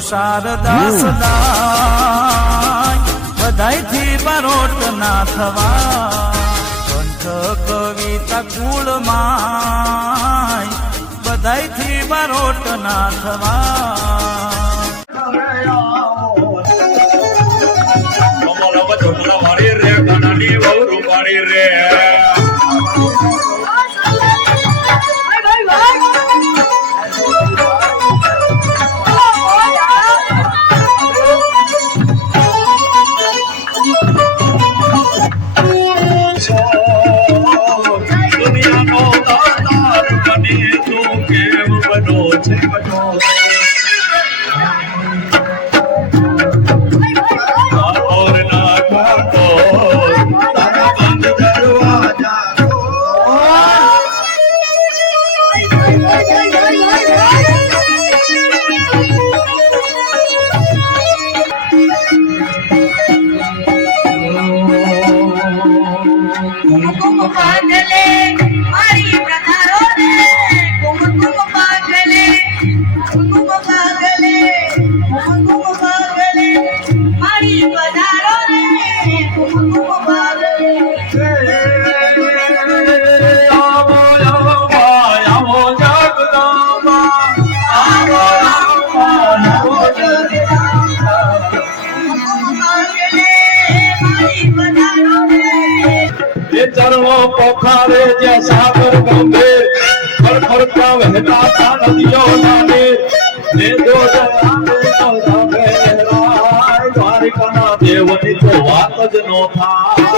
શારદા સદાય બધાયથી બારોટ ના થવા કંઠ કવિતા કુળમાં બધાયથી બારોટ ના થવા મારી રે કાનાની વહુ મારી રે દુનિયાનો દાતાર બને તો કેમ બનો છે બનો ચરણો પોખારે જ્યાં સાગર ગંભીર ખરખરતા વહેતા તા નદીઓ નાની ને જો દ્વારિકાના દેવની તો વાત જ નો થાય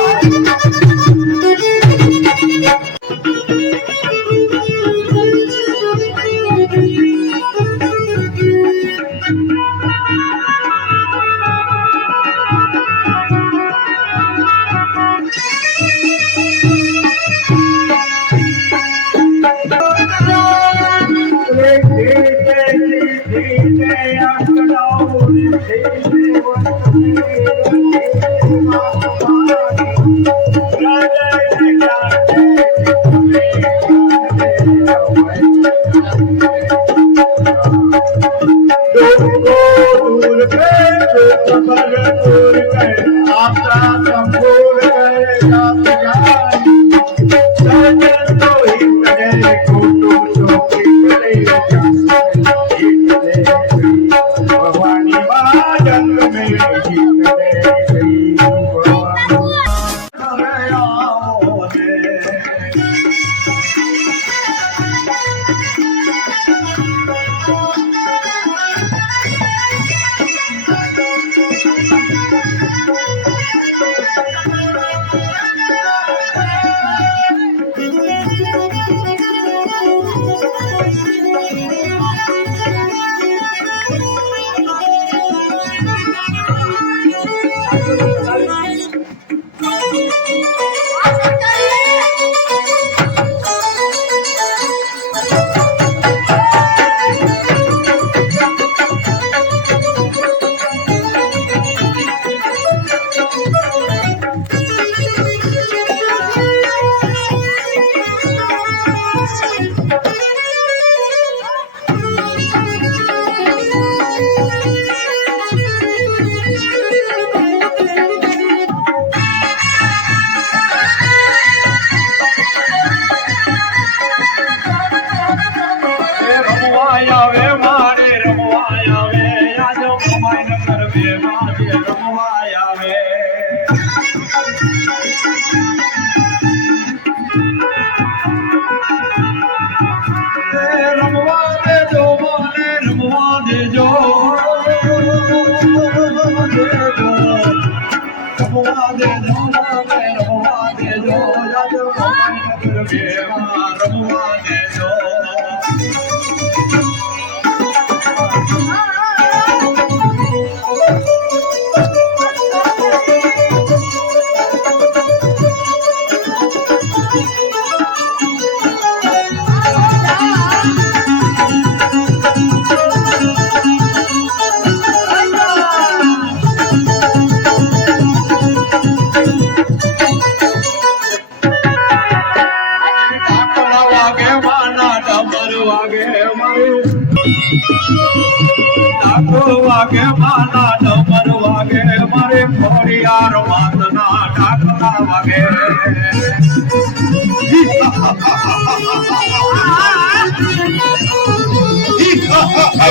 ડાકો વાગે માના ડમર વાગે મારે ખોડિયાર માતના ડાકલા વાગે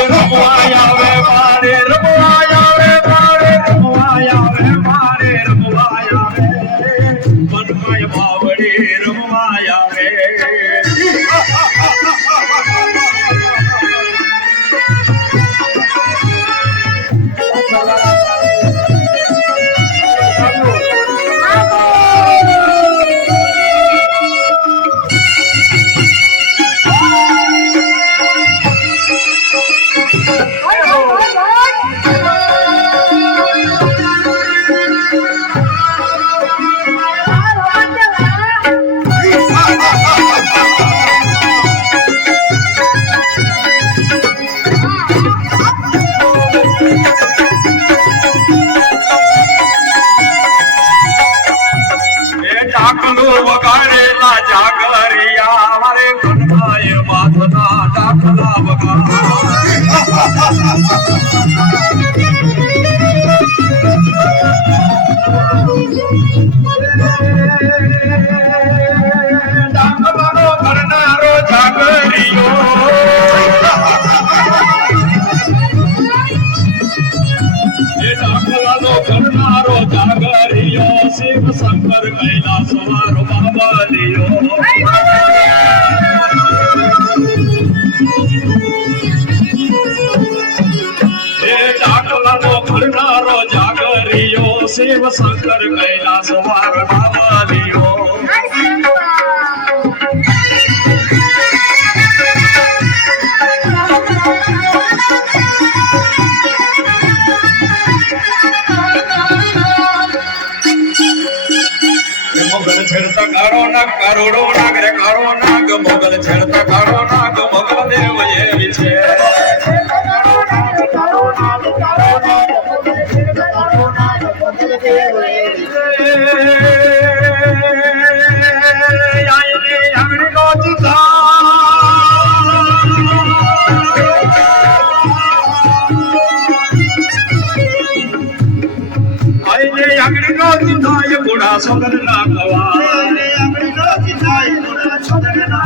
રમવાય આવે મારે રમવાય આવે મારે રમવાય આવે મારે રમવાય આવે મનમય બાવડી રમવાય આવે વગાડેલા જાગરિયા મારે કનકાય માથના ડાકલા ડાકલાનો કરનારો જાગરિયો ડાકલાનો કરનારો જાગરિયો શિવ શંકર કૈલાસ વારો બાબલિયો એ ડાકલાનો કરનારો જાગરિયો શિવ શંકર કૈલાસ વારો બાબલિયો મોગલ છેડતા કાળો નાગ કરોડો નાગ રે કાળો નાગ મોગલ છેડતા કાળો નાગ મોગલ દેવ એવી છે બુઢા સોગન ના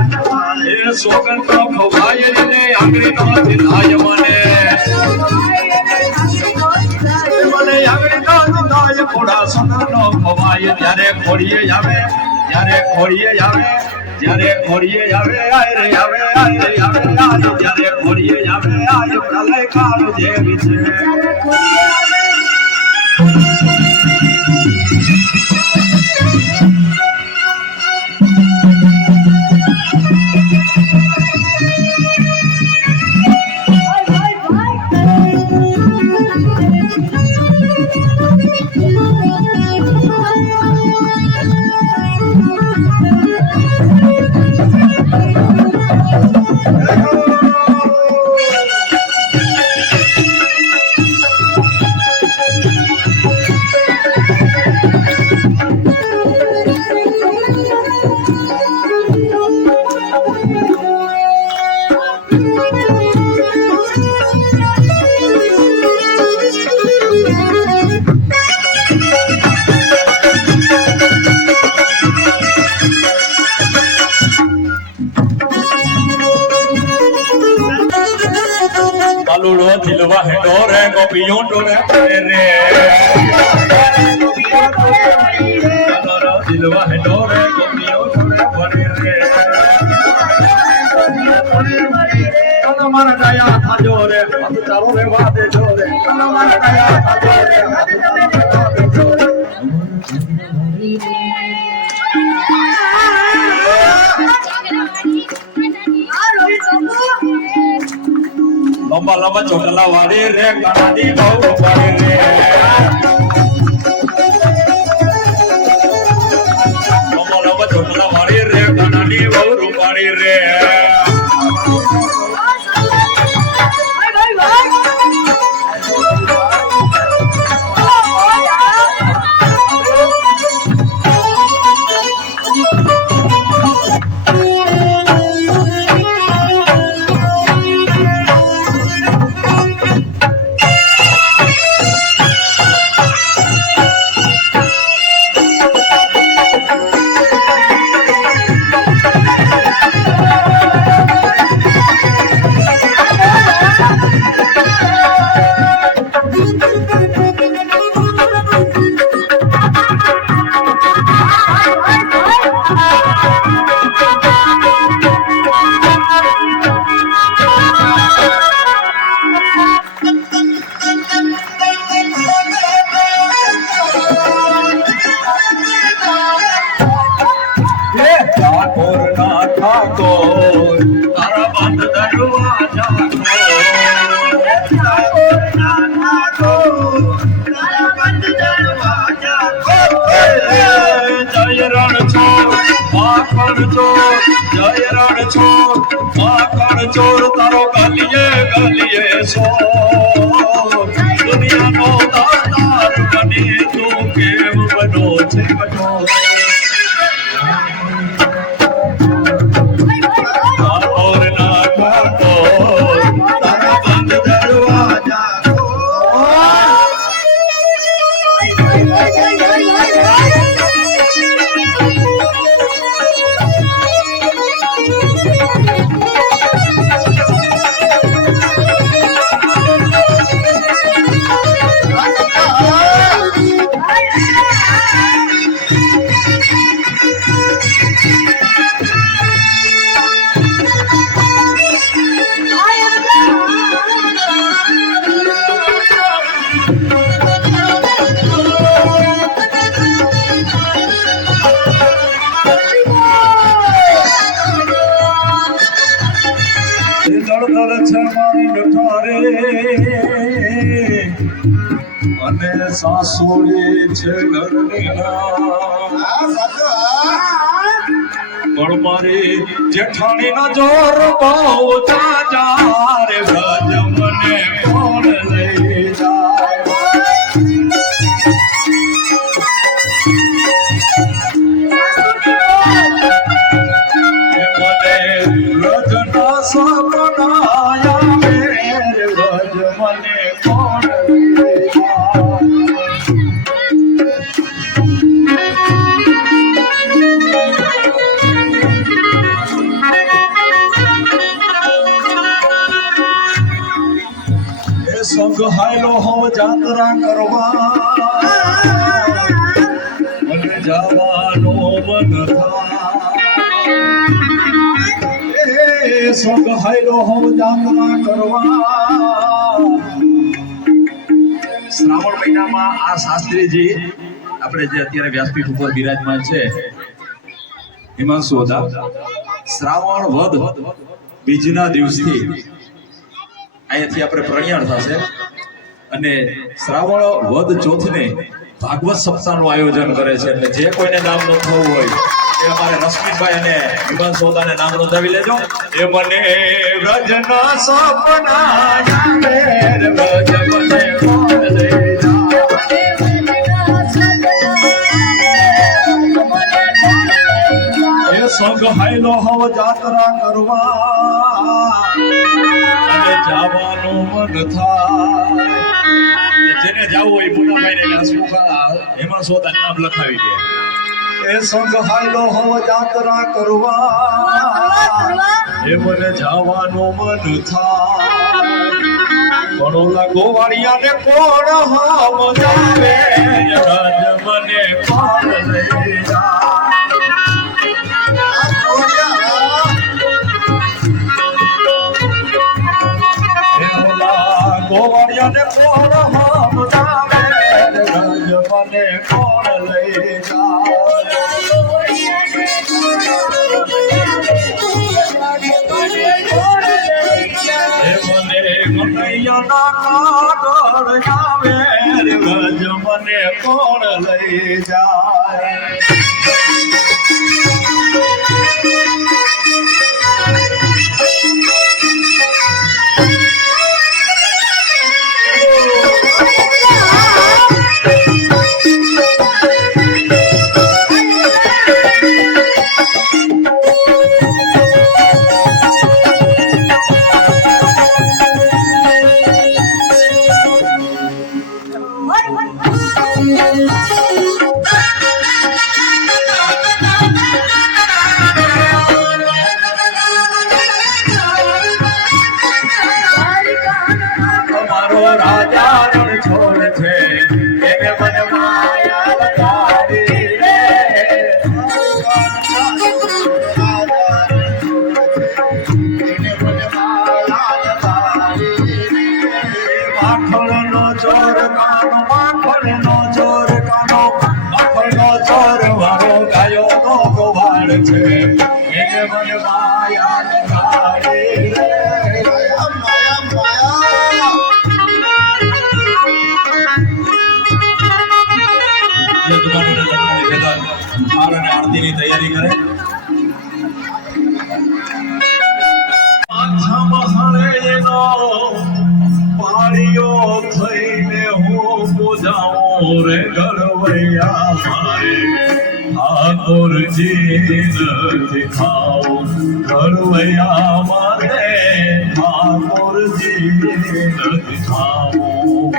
ખવાય સોગન તો ખવાય ને આંગળી નો ચિંતાય મને આંગળી નો ચિંતાય બુઢા સોગન નો ખવાય જ્યારે ખોડીએ આવે જ્યારે ખોડીએ આવે જ્યારે ખોડીએ આવે આય રે આવે આય રે આવે જ્યારે ખોડીએ આવે આય પ્રલય કાળ જેવી છે કાલુડો દિલવા હે ડોરે ગોપીઓ ડોરે રે કાલુડો દિલવા હે ડોરે ગોપીઓ ડોરે રે કન મર ગયા થા જોરે હત ચારો રે વાદે જોરે કન મર ગયા થા જોરે હત ચારો રે જોરે लंबा लंबा चोटला वाले रे कानाडी बहु वाले रे लंबा लंबा चोटला वाले रे कानाडी बहु वाले रे દરવાજા જય રણ ચોર માખણ ચોર જય રણ ચોર માખણ ચોર તારો ગલીએ ગલીએ સો દુનિયાનો દાતાર બની તું કેમ બનો છે બનો और ना काटो तारा बंद दरवाजा દળદળ છે મારી નઠારે અને સાસુડી છે ઘરની પણ મારી જેઠાણી નો જોર બહુ જાજા રે વ્રજ મને કોણ લઈ જાય વ્રજના સપનાયા મેરે વ્રજ મને કોણ લઈ જાય એ સંગ હાયલો હો જાત્રા કરવા મને જવાનો મન થાય સંગ હાયલો હો જાત્રા કરવા શ્રાવણ મહિનામાં આ શાસ્ત્રીજી આપણે જે અત્યારે વ્યાસપીઠ ઉપર બિરાજમાન છે હિમાંશુ હતા શ્રાવણ વદ બીજના દિવસથી અહીંયાથી આપણે પ્રણ્યાણ થશે અને શ્રાવણ વદ ચોથને ભાગવત સપ્તાહનું આયોજન કરે છે એટલે જે કોઈને નામ ન થવું હોય એ અમારે રશ્મિતભાઈ અને હિમાંશુ હોદાને નામ નોંધાવી લેજો એ મને વ્રજના સપના આવે રે વ્રજ મને કોણ લઈ જાય એ સંગ હાયલો હવ જાત્રા કરવા અને જવાનું મન થાય જેને જાવું હોય મુનાભાઈને એમાં સોદા નામ લખાવી દે એ સંગ હાયલો હવ જાત્રા કરવા એ મને જવાનું મન થાય પણ ઓલા ગોવાળિયાને કોણ હમ જાવે રજ મને કોણ લઈ જાય ગોવાળિયાને કોણ હમ જાવે રજ મને કોણ લઈ જાય મને કનૈયાના કાગળ આવે રે વ્રજ મને કોણ લઈ જાય નો પાળીઓ થઈને હું પૂજાઉં રે ઘરવૈયા મારે ઠાકોરજી નથી ખાવું ઘરવૈયા મારે ઠાકોરજી નથી ખાવું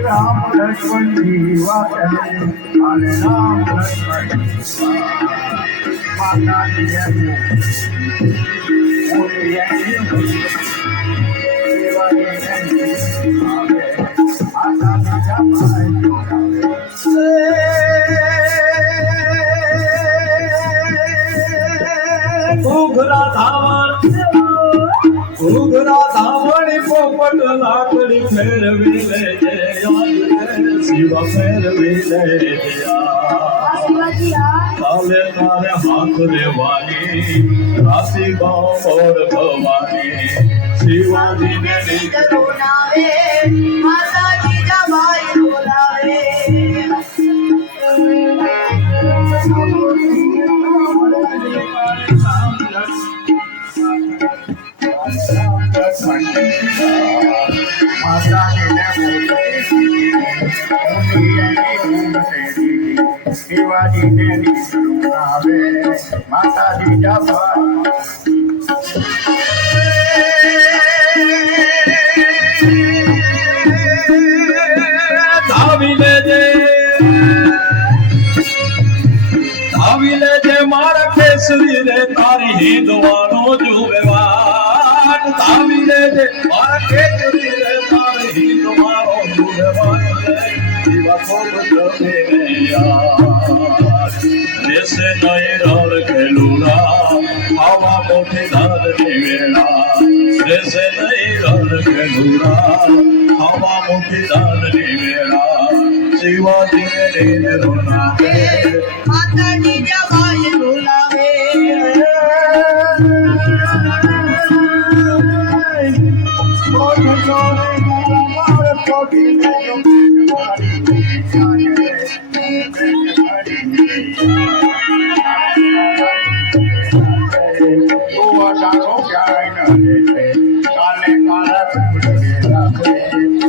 રામ લક્ષ્મણ જીવા અને રામ લક્ષ્મણ ઘૂઘરા ધાવણી પોપટ લાકડી ફેરવી લેજે શિવ ફેરવી લેજે કાલે તારે હાથ રેવાની રાશિ ગામ મોર ભવાની શિવાજીને શિવાજી ને આવે માતાજી જવા ધાવી લેજે મારા કેસરી રે તારી હિંદવાનો જુએ વાટ ધાવી લેજે મારા કેસરી રે તારી હિંદવાનો જુએ વાટ જીવા કોપ જમે દેશે નહીં રળ ખેલુડા આવા મોટી ધારની વેળા દેશે નહીં રળ ખેલુડા આવા મોટી ધારની વેળા શિવાજીને લઈને રોનાવે માતાજી જવાય બોલાવે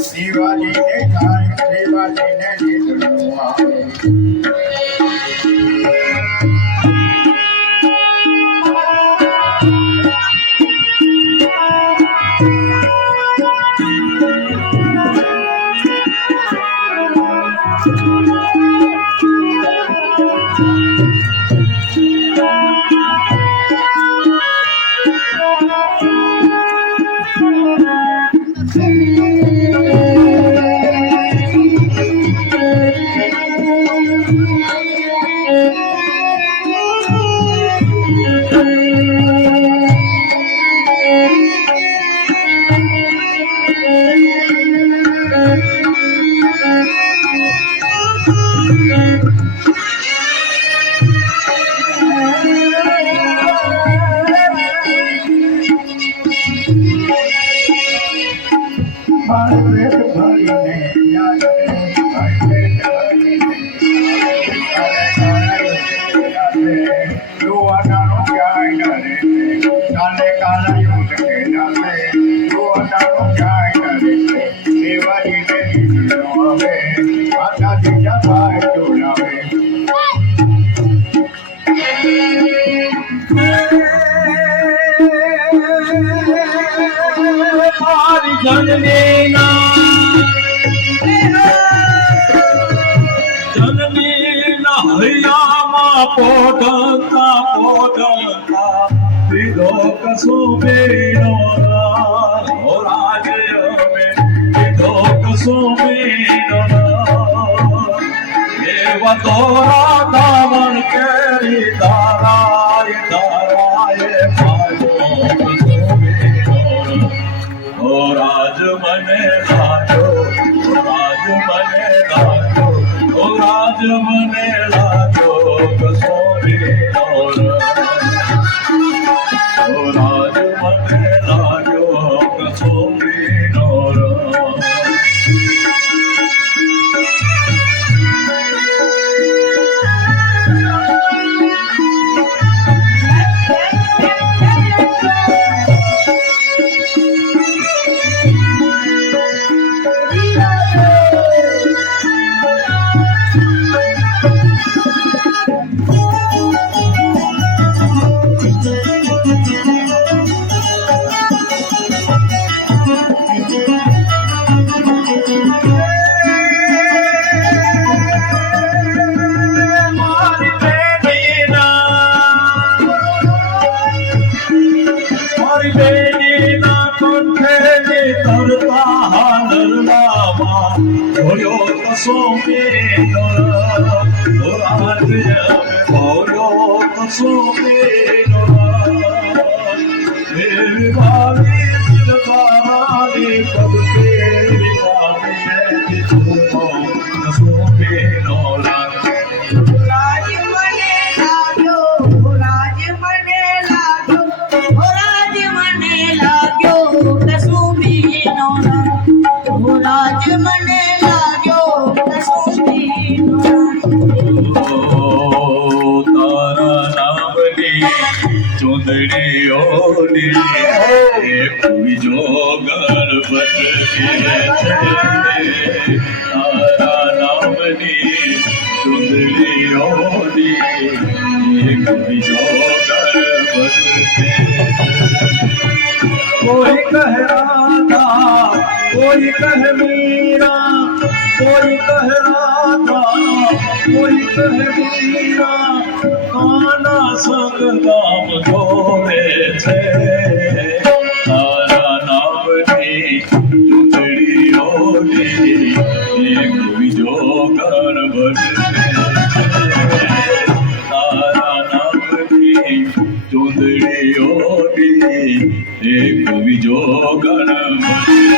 શિવાજી ને શિવાજી ને જીતનું આવે જનનીના જનનીના હૈયામાં પોઢતા વિધો કસુમીનો રાજ્ય અમે વિધો કસુમીનો એવા તોરા દામન કેરી દારાય પાજો કસુમીનો ઓ રાજ મને લાજો રાજ મને લાજો ઓ રાજ મને લાજો કસુમીનો ઓ રાજ મને લાજો કસુમીનો સોમેનો રાજ્ય ભોયો સોમેનો દેવી ભાવી દિલકારી પદકે ભાવી તુમો સોમેનો રાજ મને લાગ્યો રાજ મને લાગ્યો રાજ મને લાગ્યો કસુમીનો રાજ મને તારા નામની ચુંદડીઓની એક બીજો ગણપત છે તારા નામની ચુંદડીઓની એક બીજો ગણપત છે કોઈ કહે રાધા કોઈ કહે મીરા કોઈ કહે રાધા કોઈ કહે મીરા કાના સંગ નામ જોડે છે તારા નામની ચૂંટણીઓની એક બીજો ગણપત છે તારા નામની ચૂંટણીઓની એક બીજો ગણપત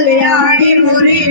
કલ્યાણી મુરી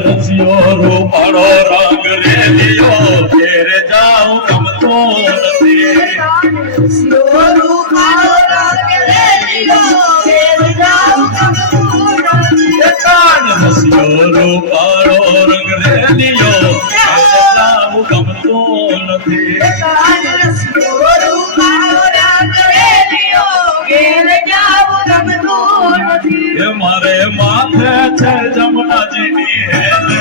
રસિયો રૂપાળો રંગ રેલિયો રૂપાળો રંગ રેલિયો જાવું ગમતું નથી. આજ રસિયો રૂપાળો રંગ રેલિયો ઘેર જાવું ગમતું નથી. એ મારે માથે છે જમનાજીની હેલ રે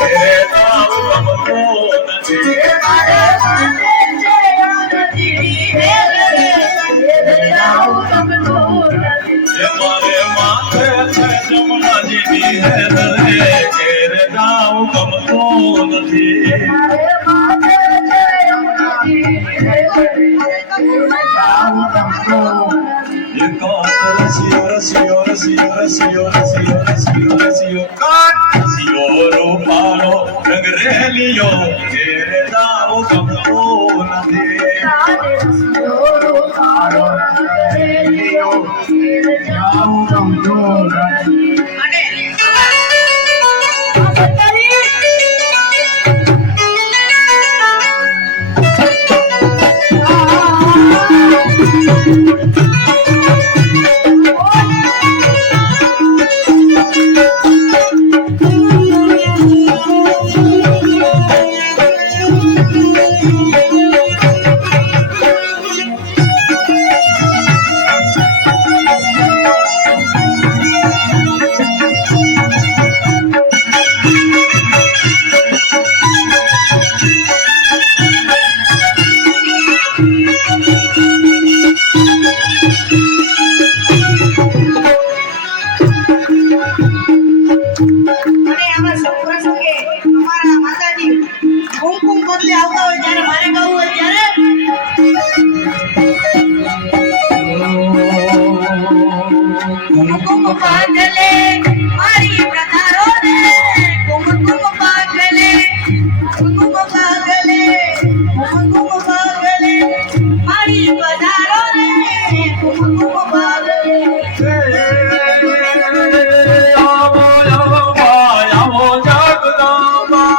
ઘેરે જાવું ગમતું નથી. મારે માથે છે યમુનાજીની હેલ રે ઘેર જાવું ગમતું નથી. એ મારે માથે છે જમનાજીની હેલ રે ઘેરે જાવું ગમતું નથી. મારે માથે છે યમુનાજીની હેલ રે ઘેર જાવું ગમતું નથી. રસિયો રસિયો રસિયો રસિયો રસિયો રસિયો રસિયો કાટ રસિયો રૂપાળો રંગ રેલિયો ઘેરે જાવું ગમતું નથી. આજ રસિયો રૂપાળો રંગ રેલિયો ઘેર જાવું ગમતું નથી. અને અને આમાં સૌ પ્રસંગે અમારા માતાજી કુમકુમ બદલે આવતા હોય ત્યારે મારે ગાવું હોય ત્યારે કુમકુમ પાગલે મારી પ્રતારો રે કુમકુમ પાગલે કુમકુમ પાગલે કુમકુમ પાગલે મારી પધારો રે કુમકુમ પાગલે આવો આવો આવો જગદંબા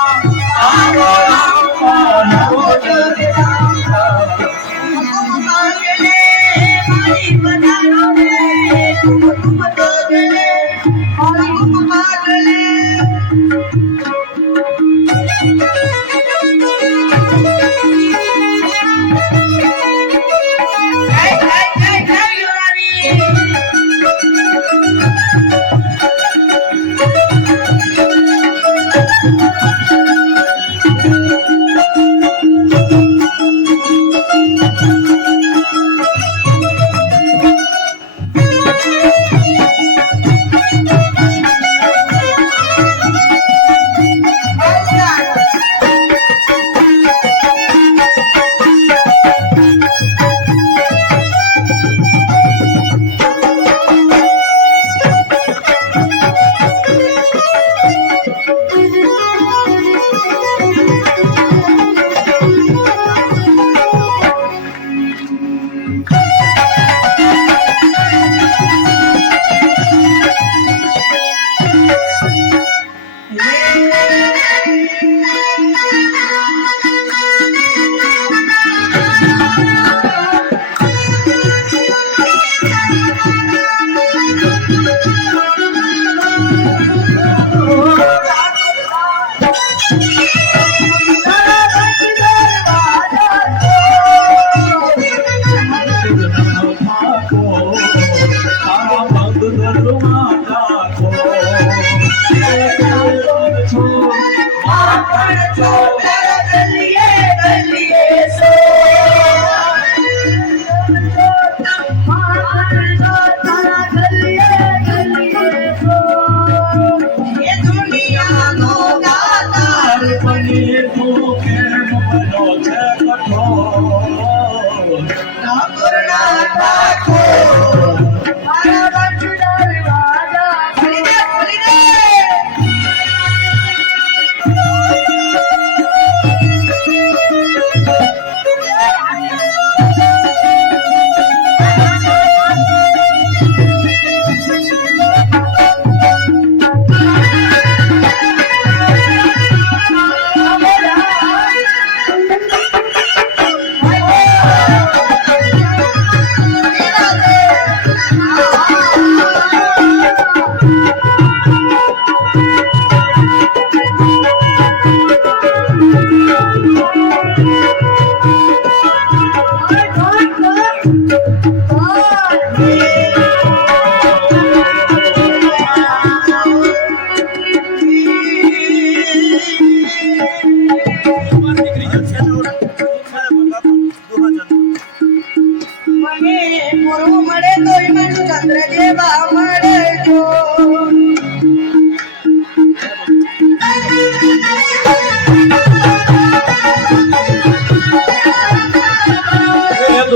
આવો આવો આવો જગદંબા. કુમકુમ પાગલે મારી પધારો રે કુમકુમ પાગલે કુમકુમ પાગલે જય જય જય જય યુરાની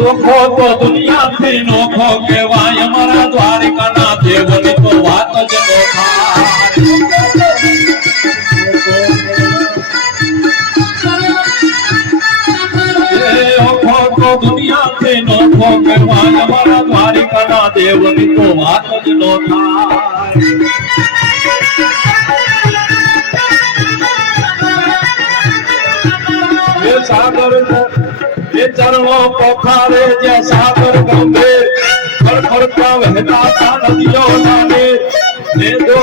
ઓખો તો દુનિયાથી નોખો કહેવાય અમારા દ્વારિકાના દેવની તો વાત જ ન થાય ઓખો તો દુનિયાથી નોખો કહેવાય અમારા દ્વારિકાના દેવની તો વાત જ ન થાય સાગર એ ચરણો પોખારે જે સાગર ગંભીર ખડખડતા વહેતા નદીઓ નાને ને જો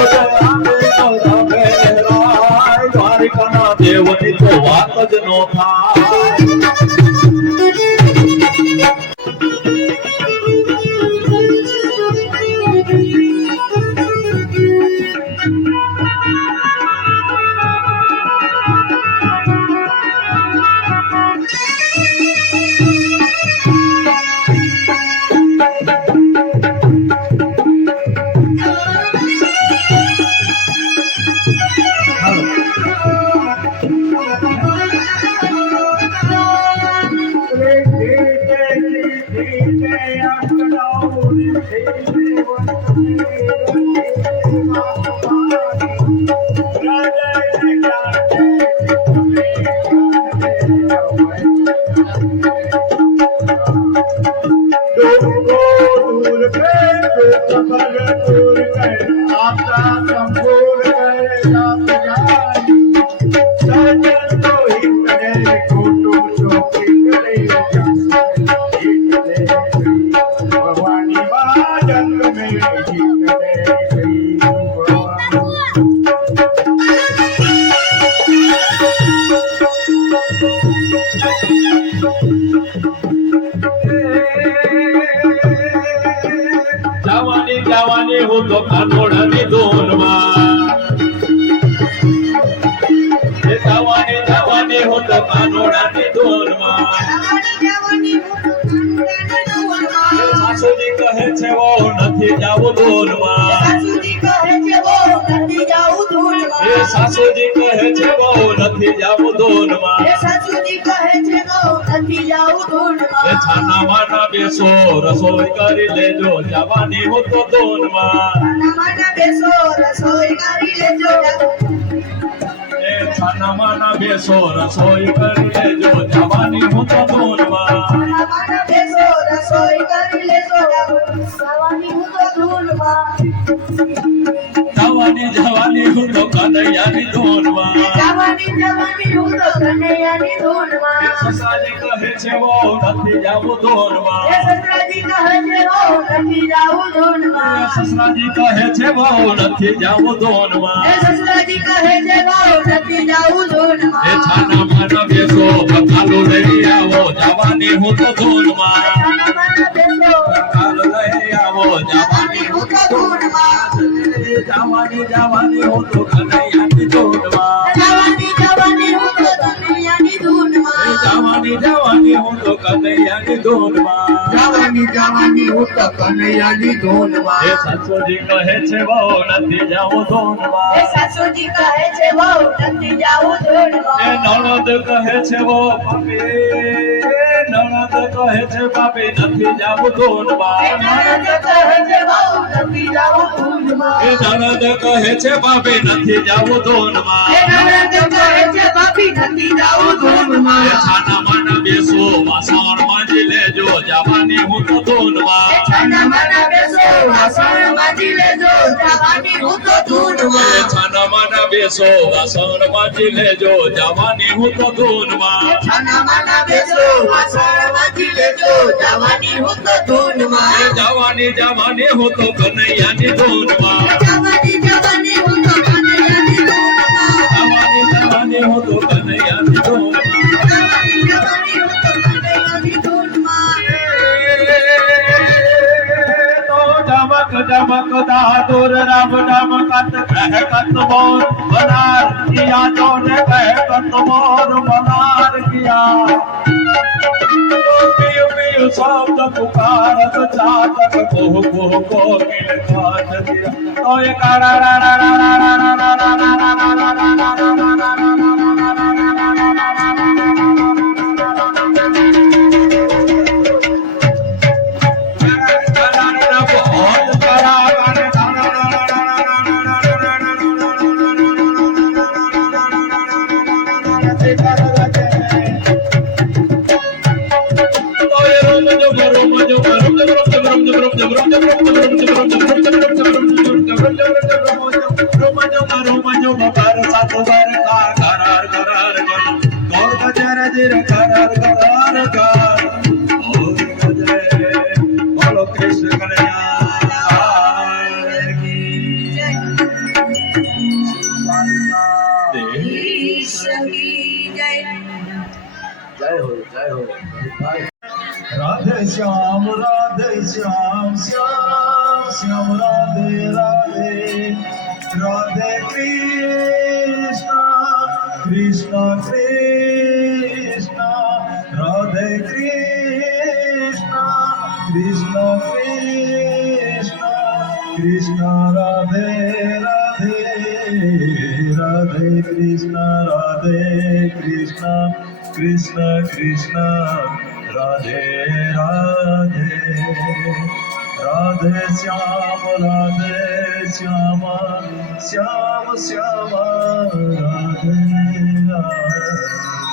દ્વારિકાના દેવની તો વાત જ ન થાય જવાની હું તો કાનોડાની ધૂનમાં જવાની હું તો કાનોડાની ધૂનમાં સાસુજી કહે છે વો નથી જાવું ધૂનમાં સાસુજી કહે છે વો નથી જાવું ધૂનમાં છાના માના બેસો રસોઈ કરી લેજો જવાની હું તો ધૂનમાં છાના માના બેસો રસોઈ કરી લેજો જવાની હું તો ધૂનમાં જવાની હું તો કનૈયાની ધૂનમાં સસાજી કહે છે વો નથી જાવું ધૂનમાં સસરાજી કહે છે વો નથી જાવું ધૂનમાં એ છાના માના બેસો બકાલો લઈ આવો જવાની હું તો ધૂનમાં બકાલો લઈ આવો જવાની હું તો ધૂનમાં જવાની હું તો કનૈયાની ધૂનમાં જવાની હું તો કનૈયાની ધૂનમાં એ સાસુજી કહે છે વહુ નથી જાવું ધૂનમાં એ નણંદ કહે છે વહુ નણંદ કહે છે બાપે નથી જાવું ધૂનમાં એ નણંદ કહે છે બાપે નથી જાવું ધૂનમાં છાના માના બેસો વાસણ માંજી લેજો જવાની હું તો ધૂનમાં છાના માના બેસો વાસણ માંજી લેજો જવાની હું તો ધૂનમાં જવાની હું તો જવાની હું તો કનૈયાની ધૂનમાં જવાની હું તો કનૈયાની ધૂનમાં जमक दादुर राम राम कत कह कत मोर बनार किया जो ने कह कत मोर बनार किया पियु पियु शब्द पुकारत चातक को किल खात दिया तो ये कारा रा रा रा रा रा रा रा रा रा रा મંજુ બબર સાતુ બર કા કરાર કરાર કર ગોર ગજર જીર કરાર કરાર કર ઓર ગજરે બોલો કૃષ્ણ કનૈયા કી જય જય ઈશ્વરી જય રાધે શ્યામ શ્યામ શ્યામ રાધે રાધે રાધે કૃષ્ણ કૃષ્ણ કૃષ્ણ રાધે કૃષ્ણ કૃષ્ણ કૃષ્ણ કૃષ્ણ રાધે રાધે રાધે કૃષ્ણ રાધે કૃષ્ણ કૃષ્ણ કૃષ્ણ રાધે રાધે રાધે શ્યામ શ્યામ શ્યામ રાધે રાધે